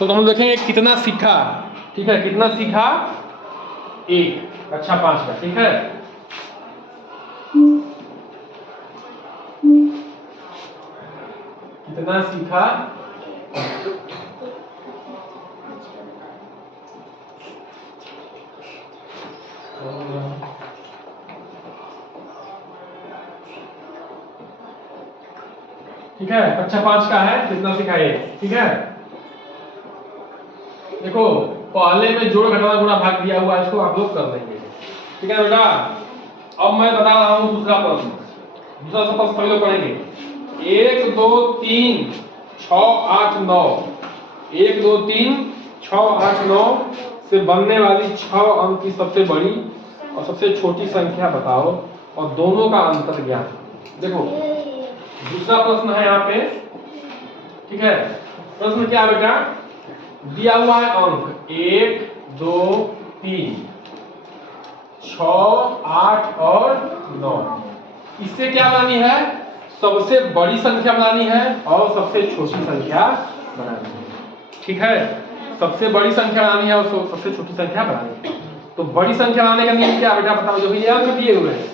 तो हम देखेंगे कितना सीखा, ठीक है, कितना सीखा 1 कक्षा 5 का, ठीक है। कितना सीखा ठीक है, कक्षा 5 का है, कितना सीखा 1, ठीक है। देखो पहले में जोड़ घटाना गुणा भाग दिया हुआ है, इसको आप लोग कर लेंगे, ठीक है बेटा। अब मैं बता रहा हूं दूसरा प्रश्न, दूसरा प्रश्न सभी लोग पढ़ेंगे। 1 2 3 6 8 9, 1 2 3 6 8 9 से बनने वाली 6 अंक की सबसे बड़ी और सबसे छोटी संख्या बताओ और दोनों का अंतर ज्ञात। देखो दूसरा प्रश्न है यहाँ पे, ठीक है। प्रश्न क्या है बेटा, दिया हुआ है अंक 1 2 3 6 8 और 9। इससे क्या बनानी है, सबसे बड़ी संख्या बनानी है और सबसे छोटी संख्या बनानी है, ठीक है। सबसे बड़ी संख्या बनानी है और सबसे छोटी संख्या बनानी है। तो बड़ी संख्या बनाने का नियम क्या बेटा बताओ, जो कि यहाँ पे दिए हुए हैं।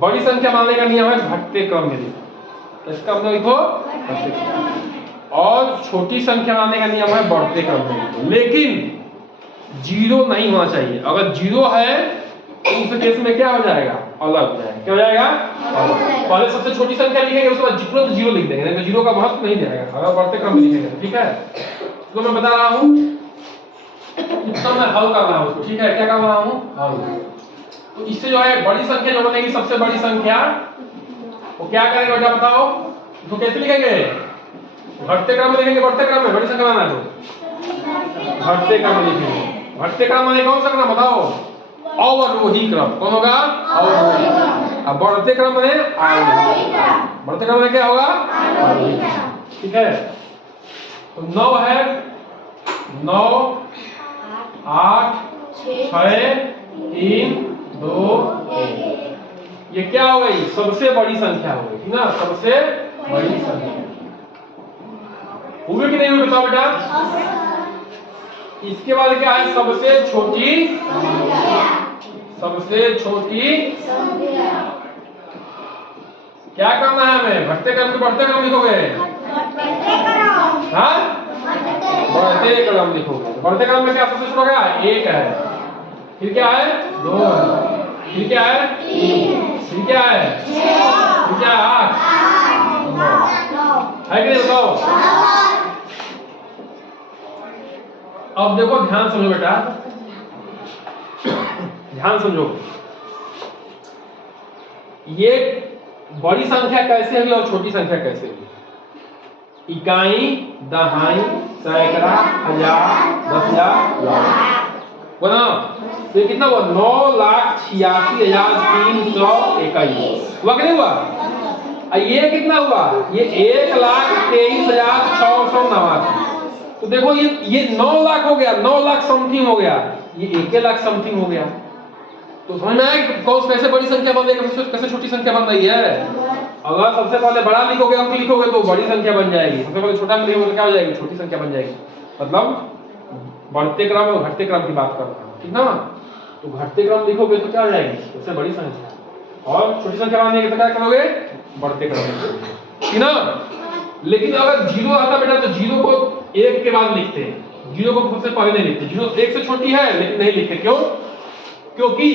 बड़ी संख्या बनाने का नियम है घटते क्रम में लिखो, इसका मतलब लिखो घटते क्रम, और छोटी संख्या बनाने का नियम है बढ़ते क्रम में लिखो। लेकिन जीरो नहीं होना चाहिए, अगर जीरो है तो उस केस में क्या हो जाएगा, अलग हो जाएगा। क्या हो जाएगा, अलग। पहले सबसे छोटी संख्या लिखेंगे, उसके बाद तुरंत जीरो लिख देंगे, नहीं तो जीरो का महत्व नहीं जाएगा अगर बढ़ते क्रम में लिखेंगे, ठीक है। तो मैं बता रहा हूँ, तो मैं हल कर रहा हूँ, ठीक है। क्या कर रहा हूँ, हल। तो इससे जो है बड़ी संख्या जो बनेगी, सबसे बड़ी संख्या, वो क्या करेंगे बेटा बताओ, तो कैसे लिखेंगे, घटते क्रम में लिखेंगे, बढ़ते क्रम में, बड़ी संख्या बनाना तो घटते क्रम में लिखेंगे। घटते क्रम में कौन सा क्रम बताओ, अवरोही क्रम। कौन होगा, अवरोही। अब बढ़ते क्रम में आरोही। बढ़ते क्रम में क्या होगा, आरोही, ठीक है। तो 9 है, 9 8 6 3 2 1, ये क्या हो गई, सबसे बड़ी संख्या हो गई, ठीक ना, सबसे बड़ी संख्या। हुई कि नहीं हुई बताओ बेटा। इसके बाद क्या है, सबसे छोटी, सबसे छोटी क्या करना है हमें, घटते क्रम के बढ़ते क्रम लिखोगे, हाँ बढ़ते क्रम लिखोगे। बढ़ते क्रम में क्या सबसे छोटा क्या है, 1 है, फिर क्या है 2 है, फिर क्या है 3, फिर क्या है 6, फिर क्या है 8 9 है कि नहीं बताओ। अब देखो ध्यान समझो बेटा, ध्यान समझो, ये बड़ी संख्या कैसे हुई और छोटी संख्या कैसे हुई। इकाई, दहाई, सैकड़ा, हजार, 10,000, लाख, बोला तो कितना हुआ, 9,86,321 हुआ कि नहीं हुआ। ये कितना हुआ, ये 1,23,689। तो देखो ये 9 लाख हो गया, 9 लाख समथिंग हो गया, ये 1 लाख समथिंग हो गया। तो समझ में आया कौन कैसे बड़ी संख्या बन रही है, कैसे छोटी संख्या बन रही है। अगर सबसे पहले बड़ा लिखोगे, अंक लिखोगे तो बड़ी संख्या बन जाएगी, सबसे पहले छोटा लिखोगे तो क्या हो जाएगी, छोटी संख्या बन जाएगी। मतलब बढ़ते क्रम और घटते क्रम की बात कर रहा हूं, ठीक ना। तो घटते क्रम लिखोगे तो क्या हो जाएगी, सबसे बड़ी संख्या, और छोटी संख्या बनाने के तो क्या करोगे, बढ़ते क्रम, ठीक ना। लेकिन अगर जीरो आता बेटा तो जीरो को 1 के बाद लिखते हैं, जीरो को सबसे पहले नहीं लिखते। जीरो 1 से छोटी है लेकिन नहीं लिखते, क्यों, क्योंकि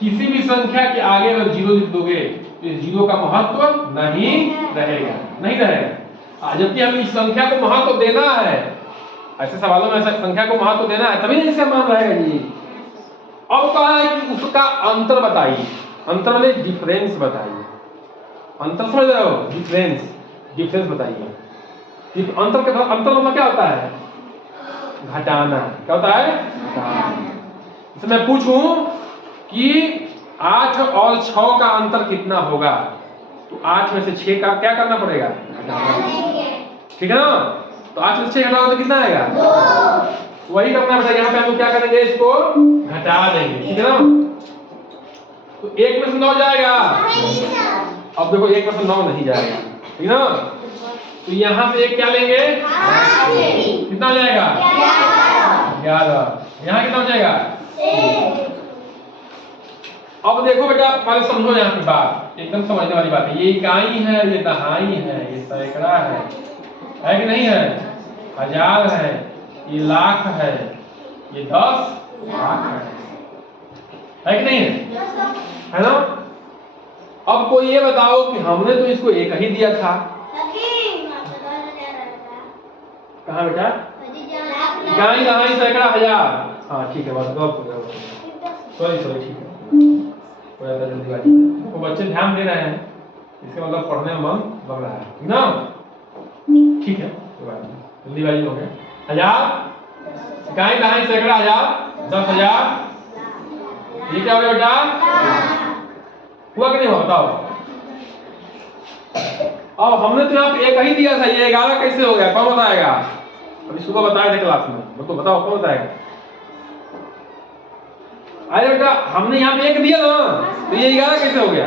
किसी भी संख्या के आगे अगर जीरो लिख दोगे तो जीरो का महत्व नहीं रहेगा, नहीं रहेगा। जबकि हमें इस संख्या को महत्व देना है, ऐसे सवालों में ऐसा संख्या को महत्व देना है, तभी इससे मान रहेगा जी। अब कहा है कि उसका अंतर बताइए, अंतर में डिफरेंस बताइए। अंतर समझ रहे हो, डिफरेंस, डिफरेंस बताइए। अंतर के अंतर मतलब क्या होता है, घटाना। क्या होता है, घटाना। इसे मैं पूछूं कि 8 और 6 का अंतर कितना होगा, तो 8 में से 6 का क्या करना पड़ेगा, ठीक है ना। तो 8 में से 6 घटाओगे तो कितना आएगा, 2। वही करना पड़ेगा, यहाँ पे हम लोग क्या करेंगे, इसको घटा देंगे, ठीक है ना। तो 1 में से 9 जाएगा, अब देखो 1 में से 9 नहीं जाएगा, ठीक है ना। तो यहाँ से एक क्या लेंगे, कितना हो जाएगा 11। यहाँ कितना हो जाएगा। अब देखो बेटा पहले समझो यहाँ की बात, एकदम समझने वाली बात है। ये इकाई है, ये दहाई है, ये सैकड़ा है कि नहीं है, हजार है, ये लाख है, ये 10 लाख है कि नहीं है ना। अब कोई ये बताओ कि हमने तो इसको एक ही दिया था। कहाँ बेटा, इकाई दहाई सैकड़ा हजार। हाँ ठीक है, बस सॉरी ठीक है, कोई ज्यादा जल्दीबाजी तो बच्चे ध्यान दे रहे हैं, इसका मतलब पढ़ने में मन लग रहा है ना। ठीक है, जल्दीबाजी हो गया। हजार इकाई दहाई सैकड़ा हजार 10,000, ये क्या हो गया बेटा, हुआ कि नहीं हुआ बताओ। अब हमने तो यहाँ पे एक ही दिया था, ये 11 कैसे हो गया, कौन बताएगा। अभी सुबह बताए थे क्लास में, तो बताओ कौन बताएगा। अरे बेटा हमने यहाँ पे एक दिया ना, तो ये 11 कैसे हो गया।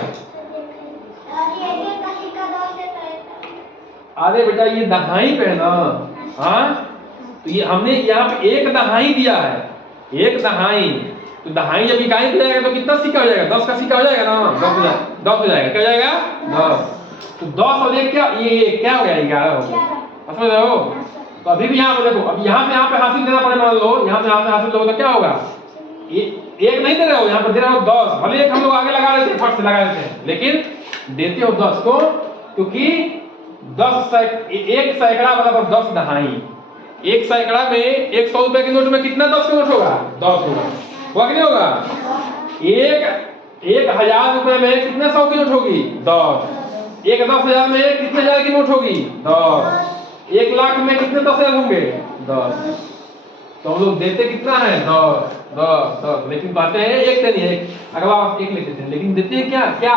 अरे बेटा ये दहाई पे है ना, हाँ तो ये हमने यहाँ पे एक दहाई दिया है, एक दहाई। तो दहाई जब इकाई पे जाएगा तो कितना सिक्का हो जाएगा, 10 का सिक्का हो जाएगा ना, 10 हो जाएगा, क्या हो जाएगा 10। तो 10 और एक क्या, ये क्या हो गया 11 हो गया, समझ रहे हो। तो अभी भी यहाँ पे देखो, अब यहाँ पे हासिल देना पड़े, मान लो यहाँ से हासिल दोगे तो क्या होगा, एक नहीं दे रहे हो, यहाँ पर दे रहे हो 10। भले एक हम लोग आगे लगा लेते हैं, फट से लगा लेते हैं, लेकिन देते हो 10 को, क्योंकि एक सैकड़ा बराबर 10 दहाई। एक सैकड़ा में 100 रुपए के नोट में कितना 10 का नोट होगा, 10 होगा कि नहीं होगा। एक 1000 रुपए में कितने 100 की नोट होगी, 10। एक 10,000 में कितने 1000 की नोट होगी, 10। 1 लाख में कितने 10,000 होंगे, 10। तो हम लोग देते कितना है, 10। लेकिन बातें हैं एक से नहीं, एक अगला एक लेते थे, लेकिन देते हैं क्या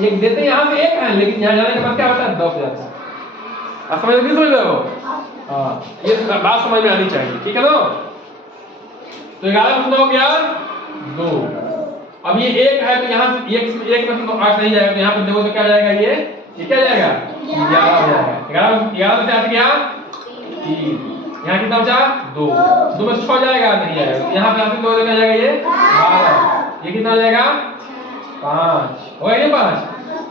एक देते यहाँ से एक है, लेकिन यहाँ जाने के बाद क्या होता है 10 हो जाता है। आप समझ रहे हो। हाँ ये बात समझ में आनी चाहिए, ठीक है ना। तो 11 कितना हो गया 2। अब ये एक है तो यहाँ से एक में तो 8 नहीं जाएगा, तो यहाँ पे देखो तो क्या जाएगा, ये क्या जाएगा 11 हो जाएगा। 11 से 8 गया 3, यहाँ कितना बचा 2 में 6 जाएगा, नहीं जाएगा। यहाँ पे हासिल 2 क्या जाएगा, ये 12। ये कितना हो जाएगा 5 हो गया, ये 5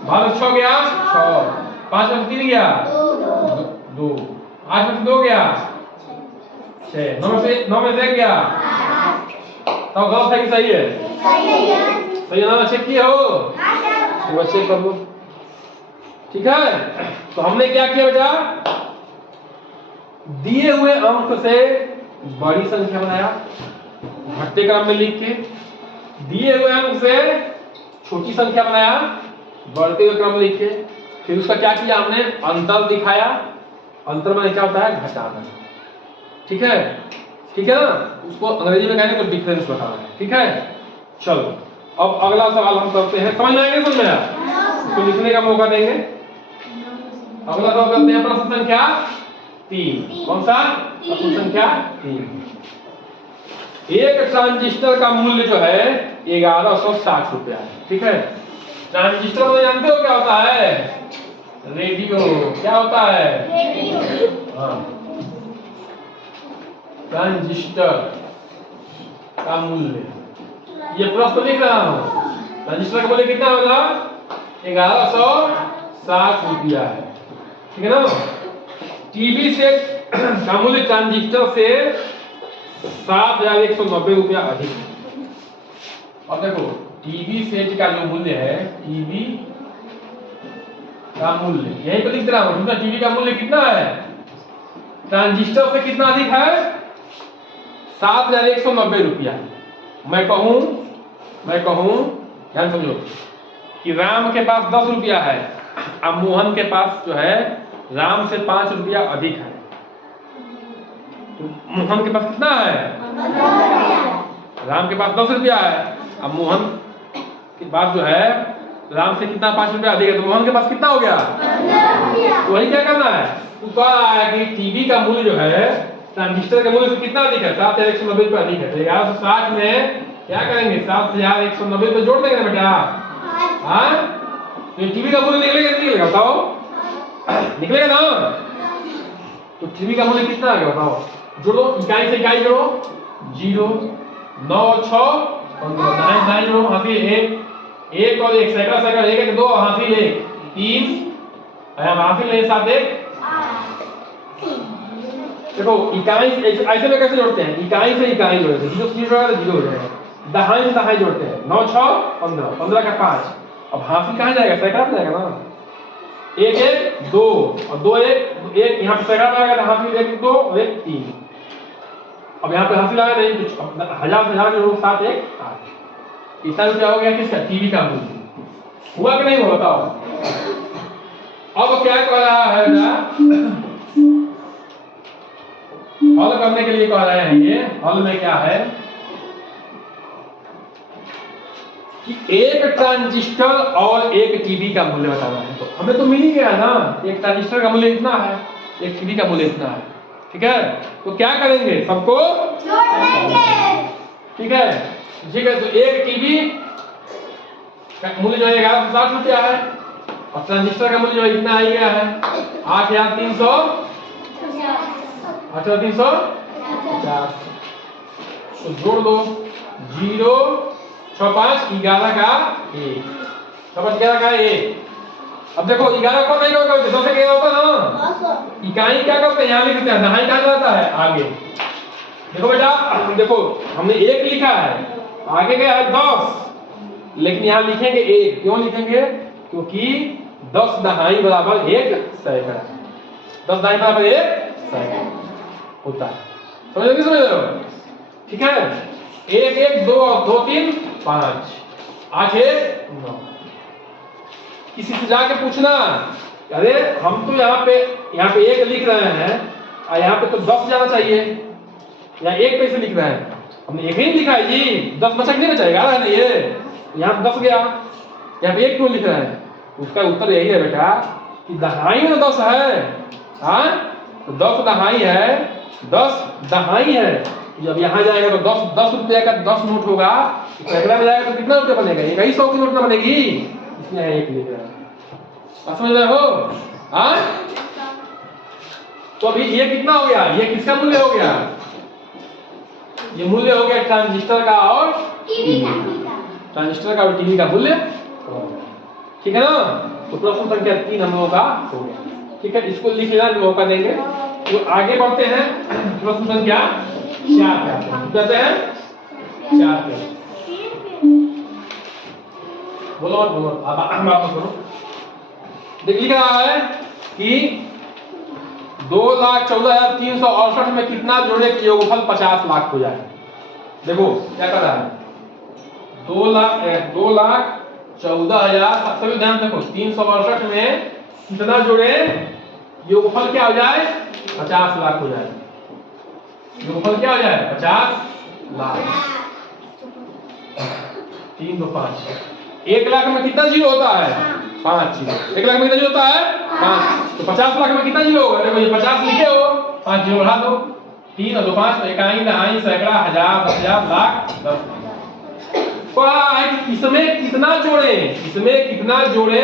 12 6 गया 6, 5 में 3 गया 2, 8 में 2 गया 6, 9 में से 1 गया। तो गलत है कि सही है, सही है ना, चेक किए हो तो चेक कर लो, ठीक है। तो हमने क्या किया बेटा, दिए हुए अंक से बड़ी संख्या बनाया घटते क्रम में लिख के, दिए हुए अंक से छोटी संख्या बनाया बढ़ते हुए क्रम में लिख के, फिर उसका क्या किया हमने, अंतर दिखाया। अंतर में क्या होता है, घटाना, ठीक है ना। उसको अंग्रेजी में कहने को डिफरेंस बताना है, ठीक है। चलो अब अगला सवाल हम करते हैं, समझ में आएंगे, समझ में आया तो लिखने का मौका देंगे। अगला सवाल करते हैं प्रश्न संख्या 3। कौन सा, प्रश्न संख्या 3। एक ट्रांजिस्टर का मूल्य जो है 1160 रुपया है, ठीक है। ट्रांजिस्टर को जानते हो क्या होता है, रेडियो। क्या होता है, रेडियो। हाँ ट्रांजिस्टर का मूल्य, ये प्रश्न लिख रहा हूं। ट्रांजिस्टर का मूल्य कितना होगा, 1160 रुपया है, ठीक है ना। टीवी सेट का मूल्य ट्रांजिस्टर से 7,190 रुपया अधिक है। अब देखो टीवी सेट का जो मूल्य है, टीवी का मूल्य यही पे लिख रहा हूं, टीवी का मूल्य कितना है, ट्रांजिस्टर से कितना अधिक है, 7,190 रुपया। मैं कहूं ध्यान समझो कि राम के पास 10 रुपया है, अब मोहन के पास जो है राम से 5 रुपया अधिक है, तो मोहन के पास कितना है, राम के पास 10 रुपया है, अब मोहन के पास जो है राम से कितना 5 रुपया अधिक है, तो मोहन के पास कितना हो गया, तो वही क्या करना है, तो कह रहा है कि टीवी का मूल्य जो है ट्रांजिस्टर के मूल्य से कितना अधिक है, 7,190 रुपया अधिक है। तो 1160 में क्या करेंगे, 7,190 रुपये जोड़ देंगे ना बेटा। हाँ तो टीवी का मूल्य निकलेगा नहीं निकलेगा, बताओ निकलेगा ना। तो टीवी का मूल्य कितना आ गया बताओ? जोड़ो, इकाई से इकाई जोड़ो, 0 9 6 15 9 जोड़ो, हासिल 1 और 1 सैकड़ा सैकड़ा 1 1 2 हासिल 1 3 हम हासिल 7 1 देखो इकाई ऐसे में कैसे जोड़ते हैं? इकाई से इकाई जोड़ते हैं, 0 0 हो जाएगा, दहाई से दहाई जोड़ते हैं, 9 6 15 15 का 5। अब हासिल कहाँ जाएगा? सैकड़ा में जाएगा ना, 1 1 2 और 2 1 1 यहाँ पे सैकड़ा में आएगा तो हासिल 1 2 और 1 3। अब यहाँ पे हासिल आया नहीं कुछ, 1000 से 1000 जोड़ो 7 1 8। इतना रुपया हो गया किसका? टीवी का मूल्य। हुआ कि नहीं हुआ बताओ? अब क्या कह रहा है ना, हल करने के लिए कह रहे हैं, ये हल में क्या है कि एक ट्रांजिस्टर और एक टीवी का मूल्य बताना है। तो हमें तो मिल ही गया ना, एक ट्रांजिस्टर का मूल्य इतना है, एक टीवी का मूल्य इतना है, ठीक है। तो क्या करेंगे? सबको जोड़ देंगे, ठीक है। ठीक है, तो एक टीवी का मूल्य जो है 1160 रुपया है और ट्रांजिस्टर का मूल्य जो है इतना आ गया है 8300 8350। तो जोड़ दो, 0 6 5 11 का 1 समझ 11 का 1। अब देखो 11 को नहीं होगा, 10 से क्या होता ना, इकाई क्या करते हैं? यहाँ लिखते हैं, दहाई कहाँ जाता है? आगे। देखो बेटा, देखो हमने 1 लिखा है, आगे गया है 10, लेकिन यहाँ लिखेंगे 1। क्यों लिखेंगे? क्योंकि 10 दहाई बराबर 1 सैकड़ा, 10 दहाई बराबर 1 सैकड़ा होता है। समझ रहे हो? ठीक है, 1 1 2 2 3 5 8 1 9। किसी से जाके पूछना, अरे हम तो यहाँ पे 1 लिख रहे हैं और यहाँ पे तो 10 जाना चाहिए, यहाँ 1 कैसे लिख रहे हैं? हमने 1 ही लिखा है जी, 10 बचा नहीं बचाएगा ना ये, यहाँ 10 गया, यहाँ पे 1 क्यों लिख रहे हैं? उसका उत्तर यही है बेटा कि दहाई में 10 है, हाँ तो 10 दहाई है, 10 दहाई है। जब यहाँ जाएगा तो 10 रुपया का 10 नोट होगा, सैकड़ा में जाएगा तो कितना रुपया बनेगा? एक ही 100 की नोट ना बनेगी, इसमें है 1 लिख रहा है। समझ रहे हो? हाँ, तो अभी ये कितना हो गया? ये किसका मूल्य हो गया? ये मूल्य हो गया ट्रांजिस्टर का और टीवी का, ट्रांजिस्टर का और टीवी का मूल्य, ठीक है ना। तो प्रश्न संख्या 3 हम लोगों का हो गया, ठीक है। इसको लिख लेना, मौका देंगे। तो आगे बढ़ते हैं, प्रश्न संख्या 4 पे आते हैं। 4 पे बोलो बोलो, अब हम बात करो। देख लिख रहा है कि 2,14,368 में कितना जोड़े कि योगफल 50 लाख हो जाए। देखो क्या कर रहा है, 2,14,000, सभी ध्यान देखो, 368 में कितना जोड़े योगफल क्या हो जाए? 50 लाख हो जाए। योगफल क्या हो जाए? 50 लाख। 3 2 5। 1 लाख में कितना जीरो होता है? 5 जीरो। 1 लाख में कितना जीरो होता है? 5। तो 50 लाख में कितना जीरो होगा? देखो ये 50 लिखे हो, 5 जीरो बढ़ा दो, 3 और 2 5, इकाई दहाई सैकड़ा हजार 10,000 लाख 10। इसमें कितना जोड़े? इसमें कितना जोड़े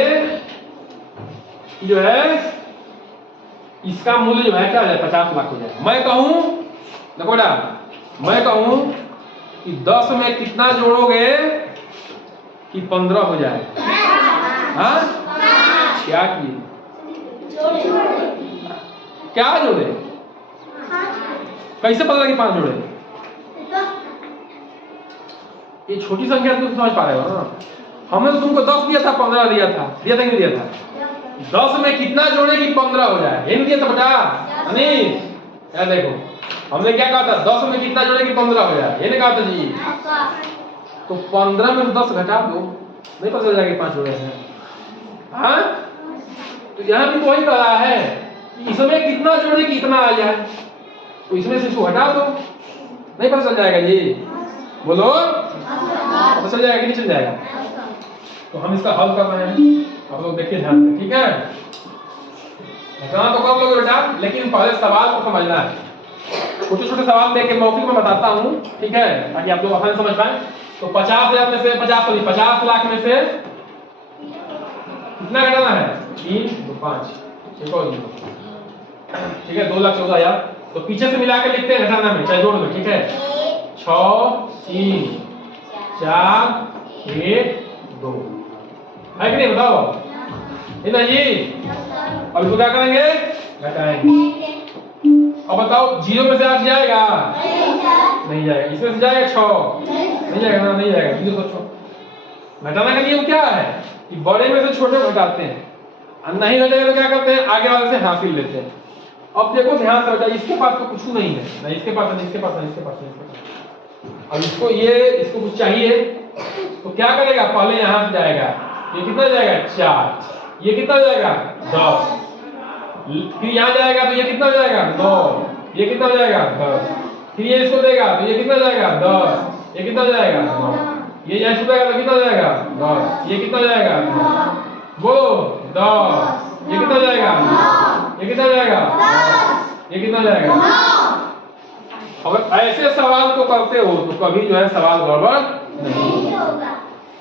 जो है इसका मूल्य जो है क्या हो जाए? 50 लाख हो जाए। मैं कहूं, देखो बेटा, मैं कहूं कि 10 में कितना जोड़ोगे कि 15 हो जाए? हाँ, क्या किए? क्या जोड़े? कैसे पता कि 5 जोड़े? ये छोटी संख्या तुम समझ पा रहे हो ना। हमने तो तुमको 10 दिया था, 15 दिया था कि नहीं दिया था? 10 में कितना जोड़े कि 15 हो जाए, ये नहीं दिया था बेटा अनीश? यार देखो, हमने क्या कहा था? 10 में कितना जोड़े कि 15 हो जाए, ये नहीं कहा था जी? तो 15 में 10 घटा दो, नहीं पता चल जाएगा 5 जोड़े हैं। हाँ, तो यहाँ भी तो वही कह रहा है कि इसमें कितना जोड़े कि इतना आ जाए, तो इसमें से इसको हटा दो, नहीं पता चल जाएगा जी? बोलो, पता चल जाएगा कि नहीं चल जाएगा? तो हम इसका हल कर रहे हैं, आप लोग देखिए ध्यान से, ठीक है। घटना तो कर लोगे बेटा, लेकिन पहले सवाल को समझना है। छोटे छोटे सवाल देख के मौखिक में बताता हूँ, ठीक है, ताकि आप लोग आसानी समझ पाए। तो 50,000 में से 50 लाख में से कितना घटाना है? 3 2 5, एक और ठीक है, 2,14,000। तो पीछे से मिला के लिखते हैं घटाना में, चाहे जोड़ में, ठीक है। 6 3 4 1 2 है कि नहीं, बताओ है ना जी। अब इसको क्या करेंगे, घटाएंगे। अब बताओ 0 में से 8 जाएगा, नहीं जाएगा। इसमें से जाएगा 6, नहीं जाएगा ना, नहीं जाएगा। 0 से 6 घटाना का नियम क्या है कि बड़े में से छोटे घटाते हैं, और नहीं घटेगा तो क्या करते हैं, आगे वाले से हासिल लेते हैं। अब देखो ध्यान से बेटा, इसके पास तो कुछ नहीं है, ना इसके पास है, इसके पास है, इसके पास है, इसके पास। अब इसको कुछ चाहिए तो क्या करेगा, पहले यहां से जाएगा, ये कितना जाएगा 4, ये कितना जाएगा 10, फिर यहाँ जाएगा तो ये कितना जाएगा 9, ये कितना जाएगा 10, फिर ये इसको देगा तो ये कितना जाएगा 10, ये कितना जाएगा 9, ये यहाँ छूटेगा तो कितना जाएगा 10, ये कितना जाएगा 9, बोलो 10, ये कितना जाएगा 9, ये कितना जाएगा 10, ये कितना जाएगा 9। अगर ऐसे सवाल को करते हो तो कभी जो है सवाल गड़बड़ नहीं होगा।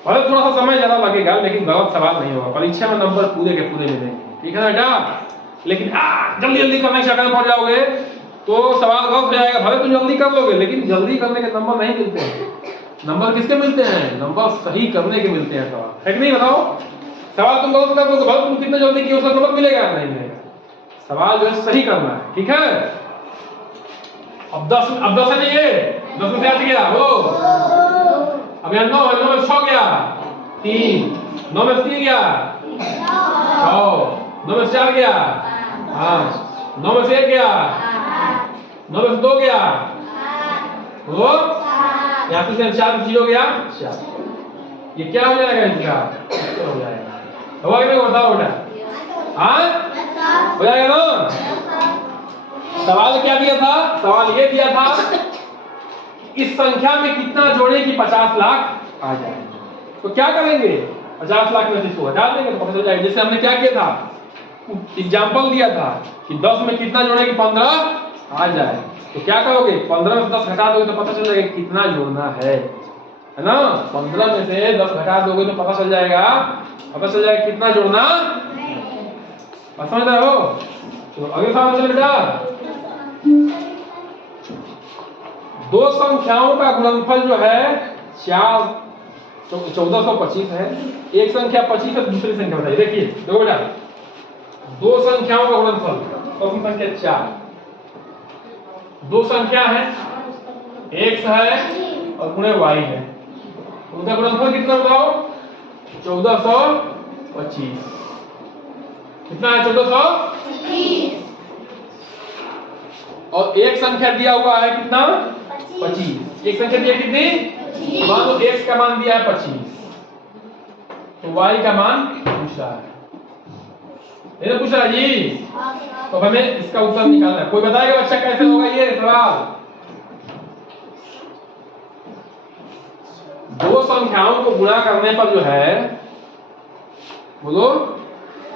भले थोड़ा सा समय ज्यादा लगेगा लेकिन गलत सवाल नहीं होगा, परीक्षा में नंबर पूरे के पूरे मिलेंगे, ठीक है ना बेटा। लेकिन जल्दी जल्दी करने की शक्ल में पड़ जाओगे तो सवाल गलत हो जाएगा। भले तुम जल्दी कर लोगे लेकिन जल्दी करने के नंबर नहीं मिलते हैं। नंबर किसके मिलते हैं, नंबर सही करने के मिलते हैं सवाल, है कि नहीं, बताओ। सवाल तुम गलत कर दोगे, भले तुम कितने जल्दी किए उसका नंबर मिलेगा, नहीं मिलेगा। सवाल जो है सही करना है, ठीक है। अब 10 है नहीं, ये 10 में से 8 गया वो, अब यहाँ 9 है, 9 में 6 गया 3, 9 में 3 गया 6, 9 में 4 गया 5, 9 में से 1 गया 9 में से 2 गया वो, यहाँ से 4 0 गया 4। ये क्या हो जाएगा, इसका हो जाएगा, होगा कि नहीं, बताओ बेटा। हाँ हो जाएगा ना। सवाल क्या दिया था, सवाल ये दिया था इस संख्या में कितना जोड़े कि 50 लाख आ जाए। तो क्या करेंगे, 50 लाख में से इसको हटा देंगे तो पता चल जाएगा। जैसे हमने क्या किया था, एग्जाम्पल दिया था कि 10 में कितना जोड़े कि 15 आ जाए। तो क्या करोगे, 15 में से 10 घटा दोगे तो पता चल जाएगा कितना जोड़ना है ना। 15 में से 10 घटा दोगे तो पता चल जाएगा कितना जोड़ना, समझ रहे हो। तो अगले सवाल चलो बेटा। दो संख्याओं का गुणनफल जो है 1425 है। एक संख्या 25 है, दूसरी संख्या बताइए। देखिए देखो बेटा, दो संख्याओं का गुणनफल, पहली संख्या 4, दो संख्या है, x है और गुणे y है, उनका गुणनफल कितना बताओ, 1425। कितना है, 1425। और एक संख्या दिया हुआ है कितना, 25। एक संख्या दिया कितनी, मान लो x का मान दिया है 25, तो y का मान पूछ रहा है, नहीं पूछ रहा जी। तो हमें इसका उत्तर निकालना है। कोई बताएगा बच्चा कैसे होगा ये सवाल। दो संख्याओं को गुणा करने पर जो है, बोलो,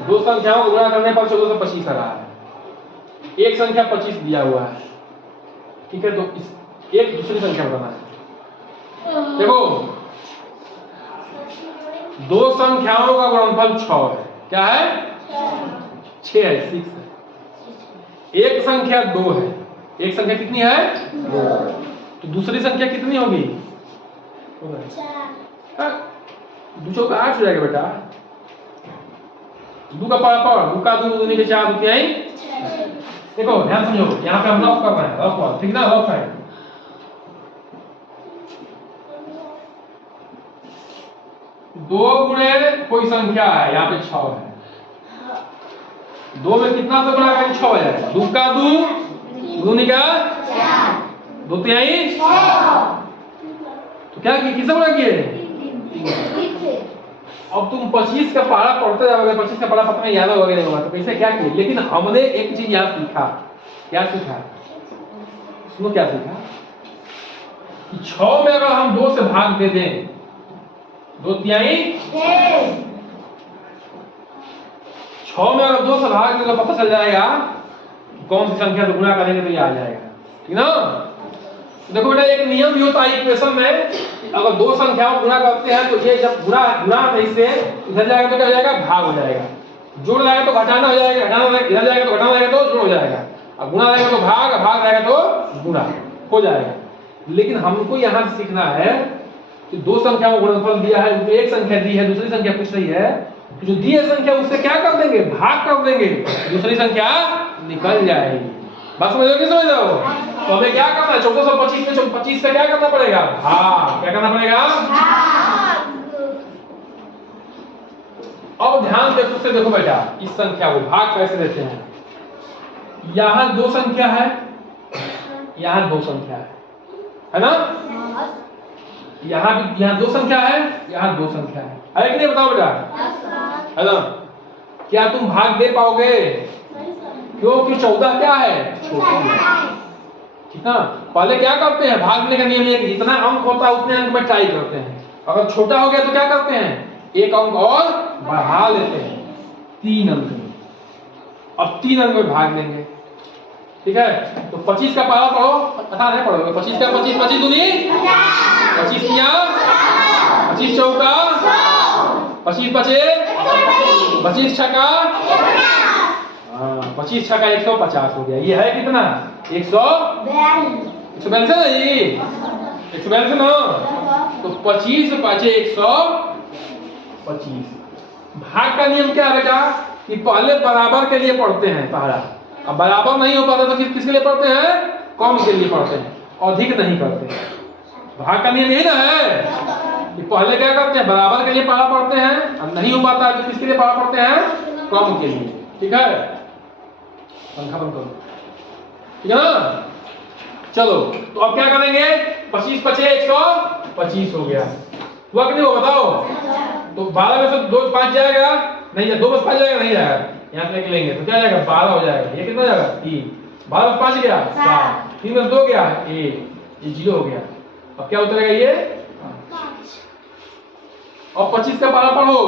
दो संख्याओं को गुणा करने पर 1425 आ रहा है। एक संख्या 25 दिया हुआ है, ठीक है। तो इस एक दूसरी संख्या बताना है। देखो, दो संख्याओं का गुणनफल 6 है, क्या है 6 है, 6 है। एक संख्या 2 है, एक संख्या कितनी है 2, तो दूसरी संख्या कितनी होगी, 2 चौका 8 हो जाएगा बेटा। 2 का पावर 2 का 2 दूनी के 4 दूनी आई। देखो ध्यान समझो, यहाँ पे हम रफ कर रहे हैं, रफ वाला, ठीक ना, रफ है। दो गुणे कोई संख्या है, यहाँ पे 6 है। 2 में कितना से गुणा करें, 6 हो जाएगा। 2 का 2 दूनी का 4, 2 तिहाई 6। तो क्या किससे गुणा किए, अब तुम 25 का पढ़ा पढ़ते जाओगे, 25 का पढ़ा पता नहीं याद होगा नहीं होगा, तो कैसे क्या किए। लेकिन हमने एक चीज यहाँ सीखा, क्या सीखा, सुनो क्या सीखा, कि 6 में अगर हम 2 से भाग दे दें, 2 तिहाई 6 में अगर 2 से भाग दें तो पता चल जाएगा कौन सी संख्या से गुणा करेंगे तो ये आ जाएगा, ठीक ना। देखो बेटा, एक नियम भी होता है इक्वेशन में, अगर दो संख्याओं गुणा करते हैं तो ये जब गुणा नहीं से इधर जाएगा तो क्या हो जाएगा, भाग हो जाएगा। जोड़ रहेगा तो घटाना हो जाएगा, घटाना इधर जाएगा तो घटाना रहेगा तो जोड़ हो जाएगा, और गुणा रहेगा तो भाग, भाग रहेगा तो गुणा हो जाएगा। लेकिन हमको यहाँ से सीखना है कि दो संख्याओं को गुणनफल दिया है, उसमें एक संख्या दी है, दूसरी संख्या पूछ रही है, तो जो दी है संख्या उससे क्या कर देंगे, भाग कर देंगे, दूसरी संख्या निकल जाएगी। बात समझ रहे हो कि समझ रहे हो? तो हमें क्या करना है, 1425 में 25 से क्या करना पड़ेगा, भाग। क्या करना पड़ेगा, अब ध्यान से उससे देखो बेटा, इस संख्या को भाग कैसे देते हैं। यहां दो संख्या है, यहां दो संख्या है ना, यहाँ दो संख्या है, यहाँ दो संख्या है कि नहीं, बताओ बेटा, है ना। क्या तुम भाग दे पाओगे, क्योंकि 14 क्या है, छोटी है, ठीक है। पहले क्या करते हैं, भागने का नियम है कि जितना अंक होता है उतने अंक में ट्राई करते हैं, अगर छोटा हो गया तो क्या करते हैं, एक अंक और बढ़ा लेते हैं, 3 अंक में। अब 3 अंक में भाग देंगे, ठीक है। तो 25 का पारा पढ़ो, पता नहीं पढ़ोगे, 25 का 25, 25 दूनी 25 किया, 25 चौका 25 बचे, 25 छक्का, हाँ 25 छक्का 150 हो गया। ये है कितना, 142 है ना, ये 142 ना, तो 25 बचे 125। भाग का नियम क्या है बेटा, कि पहले बराबर के लिए पढ़ते हैं पहला, अब बराबर नहीं हो पाता तो किसके लिए पढ़ते हैं, कम के लिए पढ़ते हैं, अधिक नहीं करते। भाग का नियम यही ना है कि पहले क्या करते हैं, बराबर के लिए पढ़ा पढ़ते हैं, अब नहीं हो पाता तो किसके लिए पढ़ा पढ़ते हैं, कम के लिए, ठीक है। पंखा बंद करो, ठीक है ना। चलो तो अब क्या करेंगे, 25 बचे 125 हो गया, हुआ कि नहीं हो, बताओ। तो 12 में से 2 5 जाएगा, नहीं 2 में 5 जाएगा, नहीं जाएगा, यहाँ से निकलेंगे तो क्या जाएगा, 12 हो जाएगा। ये कितना जाएगा, 3, 12 में 5 गया 7, 3 में 2 गया 1, ये 0 हो गया। अब क्या उतरेगा, ये 5। और 25 का 12 पढ़ो,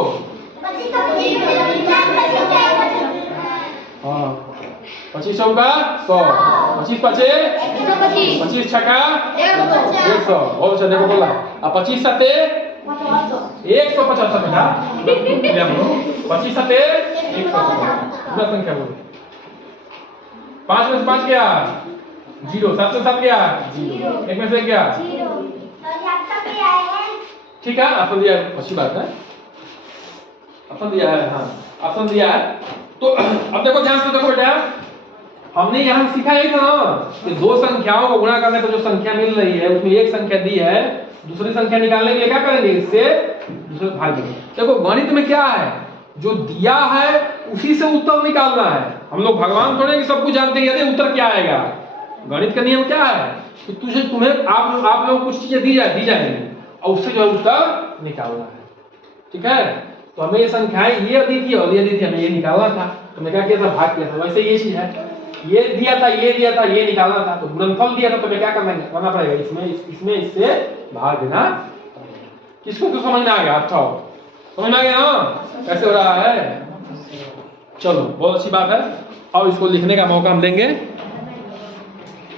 हाँ 25 चौका 100, 25 बचे 25 छक्का 100, और अच्छा देखो बोला। अब 25 सते 175 बेटा, 25 सते 175, पूरा संख्या बोलो। 5 में से 5 गया 0, 7 से 7 गया 0, 1 में से 1 गया 0, ठीक है। ऑप्शन दिया है, अच्छी बात है, ऑप्शन दिया है, हाँ ऑप्शन दिया है। तो अब देखो ध्यान से देखो बेटा, हमने यहाँ सीखा है ना कि दो संख्याओं को गुणा करने पर जो संख्या मिल रही है उसमें एक संख्या दी है, दूसरी संख्या निकालने के लिए क्या करेंगे, इससे दूसरे भाग देंगे। देखो गणित में क्या है, जो दिया है उसी से उत्तर निकालना है। हम लोग भगवान थोड़े कि सब कुछ जानते हैं, यदि उत्तर क्या आएगा। गणित का नियम क्या है कि तुम्हें आप लोग कुछ चीजें दी जाएंगी और उससे जो है उत्तर निकालना है, ठीक है। तो हमें ये संख्याएं ये दी थी और ये दी थी, हमें ये निकालना था, तो मैं क्या किया था, भाग किया था। वैसे ये चीज है, ये दिया था ये दिया था ये निकालना था, तो गुणनफल दिया था तो मैं क्या करना पड़ेगा, इसमें इससे भाग देना। किसको तो समझ में आ गया, अच्छा समझ में आ गया ना कैसे हो रहा है। चलो बहुत अच्छी बात है, अब इसको लिखने का मौका हम देंगे।